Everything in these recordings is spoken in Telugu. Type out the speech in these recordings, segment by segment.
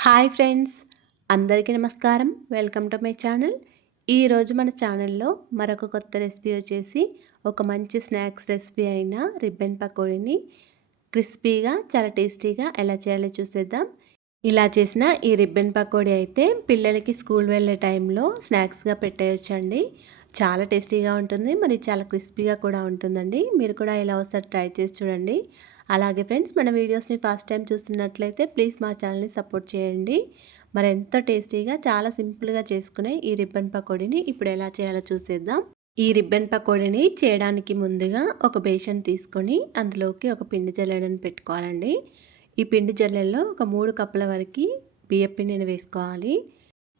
హాయ్ ఫ్రెండ్స్, అందరికీ నమస్కారం. Welcome to my channel. ఈరోజు మన ఛానల్లో మరొక కొత్త రెసిపీ వచ్చేసి ఒక మంచి స్నాక్స్ రెసిపీ అయిన రిబ్బన్ పకోడీని క్రిస్పీగా చాలా టేస్టీగా ఎలా చేయాలో చూసేద్దాం. ఇలా చేసిన ఈ రిబ్బన్ పకోడీ అయితే పిల్లలకి స్కూల్ వెళ్ళే టైంలో స్నాక్స్గా పెట్టేయచ్చండి. చాలా టేస్టీగా ఉంటుంది, మరి చాలా క్రిస్పీగా కూడా ఉంటుందండి. మీరు కూడా ఇలా ఒకసారి ట్రై చేసి చూడండి. అలాగే ఫ్రెండ్స్, మన వీడియోస్ని ఫస్ట్ టైం చూస్తున్నట్లయితే ప్లీజ్ మా ఛానల్ని సపోర్ట్ చేయండి. మరి ఎంతో టేస్టీగా చాలా సింపుల్గా చేసుకునే ఈ రిబ్బన్ పకోడీని ఇప్పుడు ఎలా చేయాలో చూసేద్దాం. ఈ రిబ్బన్ పకోడీని చేయడానికి ముందుగా ఒక బేషన్ తీసుకొని అందులోకి ఒక పిండి జల్లెడని పెట్టుకోవాలండి. ఈ పిండి జల్లెడలో ఒక 3 కప్పుల వరకు బియ్యం పిండిని వేసుకోవాలి.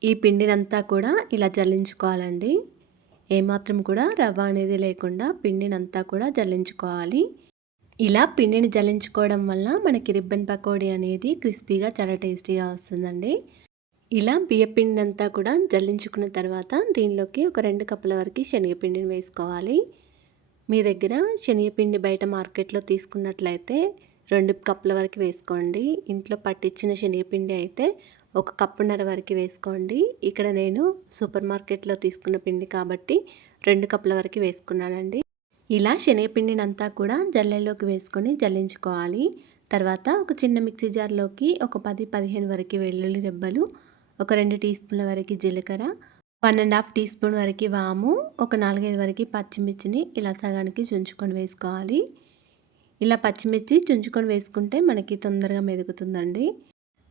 ఈ పిండినంతా కూడా ఇలా జల్లించుకోవాలండి. ఏమాత్రం కూడా రవ్వ అనేది లేకుండా పిండినంతా కూడా జల్లించుకోవాలి. ఇలా పిండిని జల్లించుకోవడం వల్ల మనకి రిబ్బన్ పకోడీ అనేది క్రిస్పీగా చాలా టేస్టీగా వస్తుందండి. ఇలా బియ్యపిండిని అంతా కూడా జల్లించుకున్న తర్వాత దీనిలోకి ఒక 2 కప్పుల వరకు శనగపిండిని వేసుకోవాలి. మీ దగ్గర శనగపిండి బయట మార్కెట్లో తీసుకున్నట్లయితే 2 కప్పుల వరకు వేసుకోండి. ఇంట్లో పట్టించిన శనగపిండి అయితే 1 కప్పున్నర వరకు వేసుకోండి. ఇక్కడ నేను సూపర్ మార్కెట్లో తీసుకున్న పిండి కాబట్టి 2 కప్పుల వరకు వేసుకున్నానండి. ఇలా శనగపిండినంతా కూడా జల్లెల్లోకి వేసుకొని జల్లించుకోవాలి. తర్వాత ఒక చిన్న మిక్సీ జార్లోకి ఒక 10-15 వరకు వెల్లుల్లి రెబ్బలు, ఒక 2 టీ స్పూన్ల వరకు జీలకర్ర, 1½ టీ స్పూన్ వరకు వాము, ఒక 4-5 వరకు పచ్చిమిర్చిని ఇలా సగానికి చుంచుకొని వేసుకోవాలి. ఇలా పచ్చిమిర్చి చుంచుకొని వేసుకుంటే మనకి తొందరగా మెదుగుతుందండి.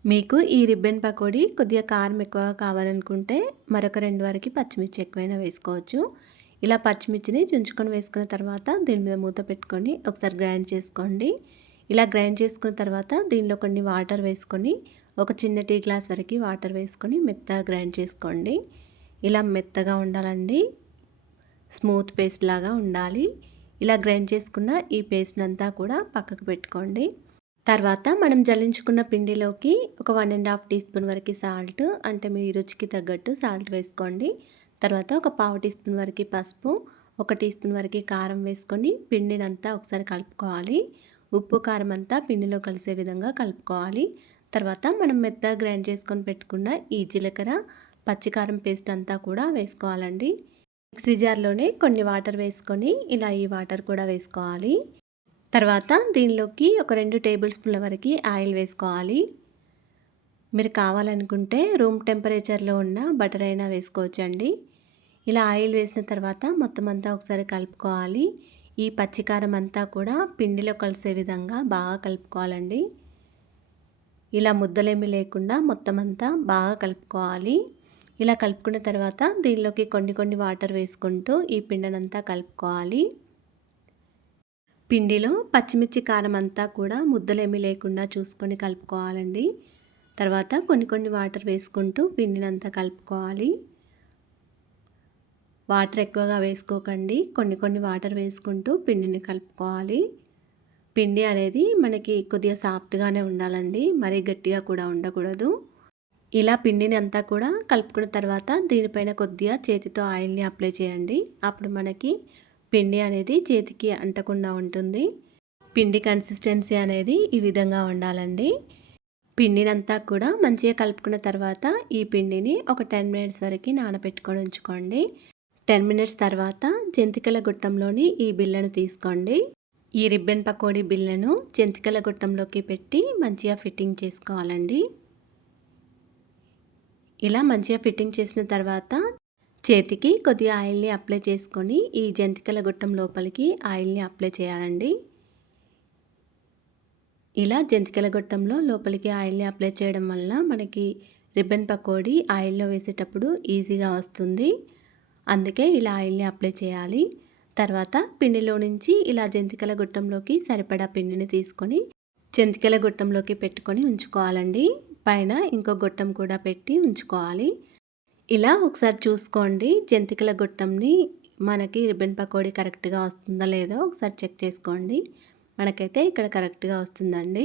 మీకు ఈ రిబ్బన్ పకోడీ కొద్దిగా కారం ఎక్కువగా కావాలనుకుంటే మరొక 2 వరకు పచ్చిమిర్చి ఎక్కువైనా వేసుకోవచ్చు. ఇలా పచ్చిమిర్చిని చుంచుకొని వేసుకున్న తర్వాత దీని మీద మూత పెట్టుకొని ఒకసారి గ్రైండ్ చేసుకోండి. ఇలా గ్రైండ్ చేసుకున్న తర్వాత దీనిలో కొన్ని వాటర్ వేసుకొని ఒక చిన్న టీ గ్లాస్ వరకు వాటర్ వేసుకొని మెత్తగా గ్రైండ్ చేసుకోండి. ఇలా మెత్తగా ఉండాలండి, స్మూత్ పేస్ట్ లాగా ఉండాలి. ఇలా గ్రైండ్ చేసుకున్న ఈ పేస్ట్ అంతా కూడా పక్కకు పెట్టుకోండి. తర్వాత మనం జల్లించుకున్న పిండిలోకి ఒక 1½ టీ స్పూన్ వరకు సాల్ట్, అంటే మీ రుచికి తగ్గట్టు సాల్ట్ వేసుకోండి. తర్వాత ఒక పావు టీ స్పూన్ వరకు పసుపు, ఒక టీ స్పూన్ వరకు కారం వేసుకొని పిండినంతా ఒకసారి కలుపుకోవాలి. ఉప్పు కారం అంతా పిండిలో కలిసే విధంగా కలుపుకోవాలి. తర్వాత మనం మెత్తగా గ్రైండ్ చేసుకొని పెట్టుకున్న ఈ జీలకర్ర పచ్చికారం పేస్ట్ అంతా కూడా వేసుకోవాలండి. మిక్సీ జార్లోనే కొన్ని వాటర్ వేసుకొని ఇలా ఈ వాటర్ కూడా వేసుకోవాలి. తర్వాత దీనిలోకి ఒక 2 టేబుల్ స్పూన్ల వరకు ఆయిల్ వేసుకోవాలి. మీరు కావాలనుకుంటే రూమ్ టెంపరేచర్లో ఉన్న బటర్ అయినా వేసుకోవచ్చండి. ఇలా ఆయిల్ వేసిన తర్వాత మొత్తం అంతా ఒకసారి కలుపుకోవాలి. ఈ పచ్చికారం అంతా కూడా పిండిలో కలిసే విధంగా బాగా కలుపుకోవాలండి. ఇలా ముద్దలేమి లేకుండా మొత్తం అంతా బాగా కలుపుకోవాలి. ఇలా కలుపుకున్న తర్వాత దీనిలోకి కొన్ని వాటర్ వేసుకుంటూ ఈ పిండినంతా కలుపుకోవాలి. పిండిలో పచ్చిమిర్చి కారం అంతా కూడా ముద్దలేమి లేకుండా చూసుకొని కలుపుకోవాలండి. తర్వాత కొన్ని వాటర్ వేసుకుంటూ పిండినంతా కలుపుకోవాలి. వాటర్ ఎక్కువగా వేసుకోకండి, కొన్ని వాటర్ వేసుకుంటూ పిండిని కలుపుకోవాలి. పిండి అనేది మనకి కొద్దిగా సాఫ్ట్గానే ఉండాలండి, మరీ గట్టిగా కూడా ఉండకూడదు. ఇలా పిండిని అంతా కూడా కలుపుకున్న తర్వాత దీనిపైన కొద్దిగా చేతితో ఆయిల్ని అప్లై చేయండి. అప్పుడు మనకి పిండి అనేది చేతికి అంటకుండా ఉంటుంది. పిండి కన్సిస్టెన్సీ అనేది ఈ విధంగా ఉండాలండి. పిండినంతా కూడా మంచిగా కలుపుకున్న తర్వాత ఈ పిండిని ఒక 10 మినిట్స్ వరకు నానబెట్టుకొని ఉంచుకోండి. 10 మినిట్స్ తర్వాత జంతికల గుట్టంలోని ఈ బిళ్ళను తీసుకోండి. ఈ రిబ్బన్ పకోడీ బిళ్ళను జంతికల గుట్టంలోకి పెట్టి మంచిగా ఫిట్టింగ్ చేసుకోవాలండి. ఇలా మంచిగా ఫిట్టింగ్ చేసిన తర్వాత చేతికి కొద్దిగా ఆయిల్ని అప్లై చేసుకొని ఈ జంతికల గుట్టం లోపలికి ఆయిల్ని అప్లై చేయాలండి. ఇలా జంతికల గొట్టంలో లోపలికి ఆయిల్ని అప్లై చేయడం వల్ల మనకి రిబ్బన్ పకోడీ ఆయిల్లో వేసేటప్పుడు ఈజీగా వస్తుంది. అందుకే ఇలా ఆయిల్ని అప్లై చేయాలి. తర్వాత పిండిలో నుంచి ఇలా జంతికల గొట్టంలోకి సరిపడా పిండిని తీసుకొని జంతికల గొట్టంలోకి పెట్టుకొని ఉంచుకోవాలండి. పైన ఇంకో గొట్టం కూడా పెట్టి ఉంచుకోవాలి. ఇలా ఒకసారి చూసుకోండి, జంతికల గొట్టంని మనకి రిబ్బన్ పకోడీ కరెక్ట్గా వస్తుందో లేదో ఒకసారి చెక్ చేసుకోండి. మనకైతే ఇక్కడ కరెక్ట్గా వస్తుందండి.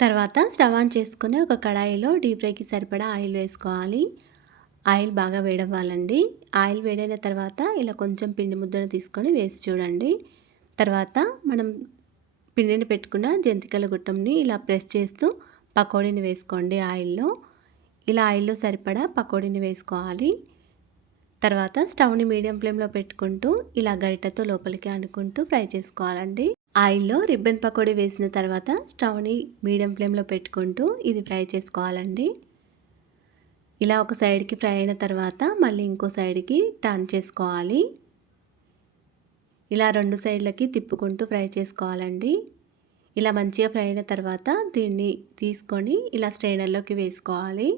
తర్వాత స్టవ్ ఆన్ చేసుకొని ఒక కడాయిలో డీప్ ఫ్రైకి సరిపడా ఆయిల్ వేసుకోవాలి. ఆయిల్ బాగా వేడవ్వాలండి. ఆయిల్ వేడైన తర్వాత ఇలా కొంచెం పిండి ముద్దను తీసుకొని వేసి చూడండి. తర్వాత మనం పిండిని పెట్టుకున్న జంతికల గుట్టంని ఇలా ప్రెస్ చేస్తూ పకోడీని వేసుకోండి ఆయిల్లో. ఇలా ఆయిల్‌లో సరిపడా పకోడీని వేసుకోవాలి. తర్వాత స్టవ్‌ని మీడియం ఫ్లేమ్‌లో పెట్టుకుంటూ ఇలా గరిటెతో లోపలికి అనుకుంటూ ఫ్రై చేసుకోవాలండి. ఆయిల్‌లో రిబ్బన్ పకోడీ వేసిన తర్వాత స్టవ్‌ని మీడియం ఫ్లేమ్‌లో పెట్టుకుంటూ ఇది ఫ్రై చేసుకోవాలండి. ఇలా ఒక సైడ్‌కి ఫ్రై అయిన తర్వాత మళ్ళీ ఇంకో సైడ్‌కి టర్న్ చేసుకోవాలి. ఇలా 2 సైడ్‌లకి తిప్పుకుంటూ ఫ్రై చేసుకోవాలండి. ఇలా మంచిగా ఫ్రై అయిన తర్వాత దీన్ని తీసుకొని ఇలా స్ట్రైనర్‌లోకి వేసుకోవాలి.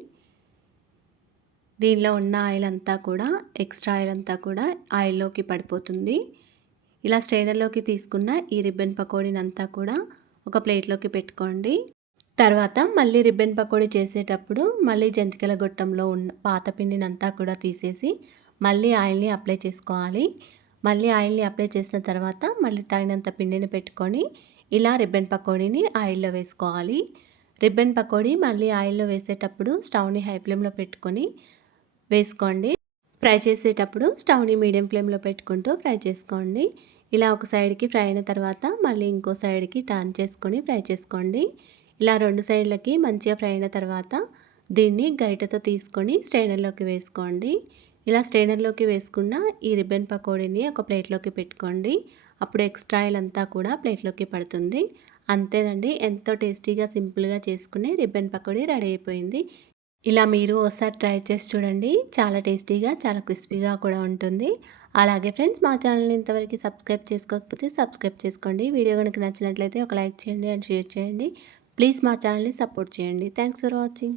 దీనిలో ఉన్న ఆయిల్ అంతా కూడా ఎక్స్ట్రా ఆయిల్ అంతా కూడా ఆయిల్‌లోకి పడిపోతుంది. ఇలా స్ట్రైనర్‌లోకి తీసుకున్న ఈ రిబ్బన్ పకోడీనంతా కూడా ఒక ప్లేట్‌లోకి పెట్టుకోండి. తర్వాత మళ్ళీ రిబ్బన్ పకోడీ చేసేటప్పుడు మళ్ళీ జంతికల గొట్టంలో ఉన్న పాత పిండినంతా కూడా తీసేసి మళ్ళీ ఆయిల్‌ని అప్లై చేసుకోవాలి. మళ్ళీ ఆయిల్‌ని అప్లై చేసిన తర్వాత మళ్ళీ తగినంత పిండిని పెట్టుకొని ఇలా రిబ్బన్ పకోడీని ఆయిల్‌లో వేసుకోవాలి. రిబ్బన్ పకోడీ మళ్ళీ ఆయిల్‌లో వేసేటప్పుడు స్టవ్‌ని హై ఫ్లేమ్‌లో పెట్టుకొని వేసుకోండి. ఫ్రై చేసేటప్పుడు స్టవ్‌ని మీడియం ఫ్లేమ్‌లో పెట్టుకుంటూ ఫ్రై చేసుకోండి. ఇలా ఒక సైడ్‌కి ఫ్రై అయిన తర్వాత మళ్ళీ ఇంకో సైడ్‌కి టర్న్ చేసుకొని ఫ్రై చేసుకోండి. ఇలా 2 సైడ్‌లకి మంచిగా ఫ్రై అయిన తర్వాత దీన్ని గరిటెతో తీసుకొని స్ట్రైనర్‌లోకి వేసుకోండి. ఇలా స్ట్రైనర్‌లోకి వేసుకున్న ఈ రిబ్బన్ పకోడీని ఒక ప్లేట్‌లోకి పెట్టుకోండి. అప్పుడు ఎక్స్ట్రా ఆయిల్ అంతా కూడా ప్లేట్‌లోకి పడుతుంది. అంతేనండి. ఎంతో టేస్టీగా సింపుల్‌గా చేసుకునే రిబ్బన్ పకోడీ రెడీ అయిపోయింది. ఇలా మీరు ఒకసారి ట్రై చేసి చూడండి. చాలా టేస్టీగా, చాలా క్రిస్పీగా కూడా ఉంటుంది. అలాగే ఫ్రెండ్స్, మా ఛానల్‌ని ఇంతవరకు సబ్స్క్రైబ్ చేసుకోకపోతే సబ్స్క్రైబ్ చేసుకోండి. వీడియో గనుక నచ్చినట్లయితే ఒక లైక్ చేయండి అండ్ షేర్ చేయండి. ప్లీజ్ మా ఛానల్‌ని సపోర్ట్ చేయండి. Thanks for watching.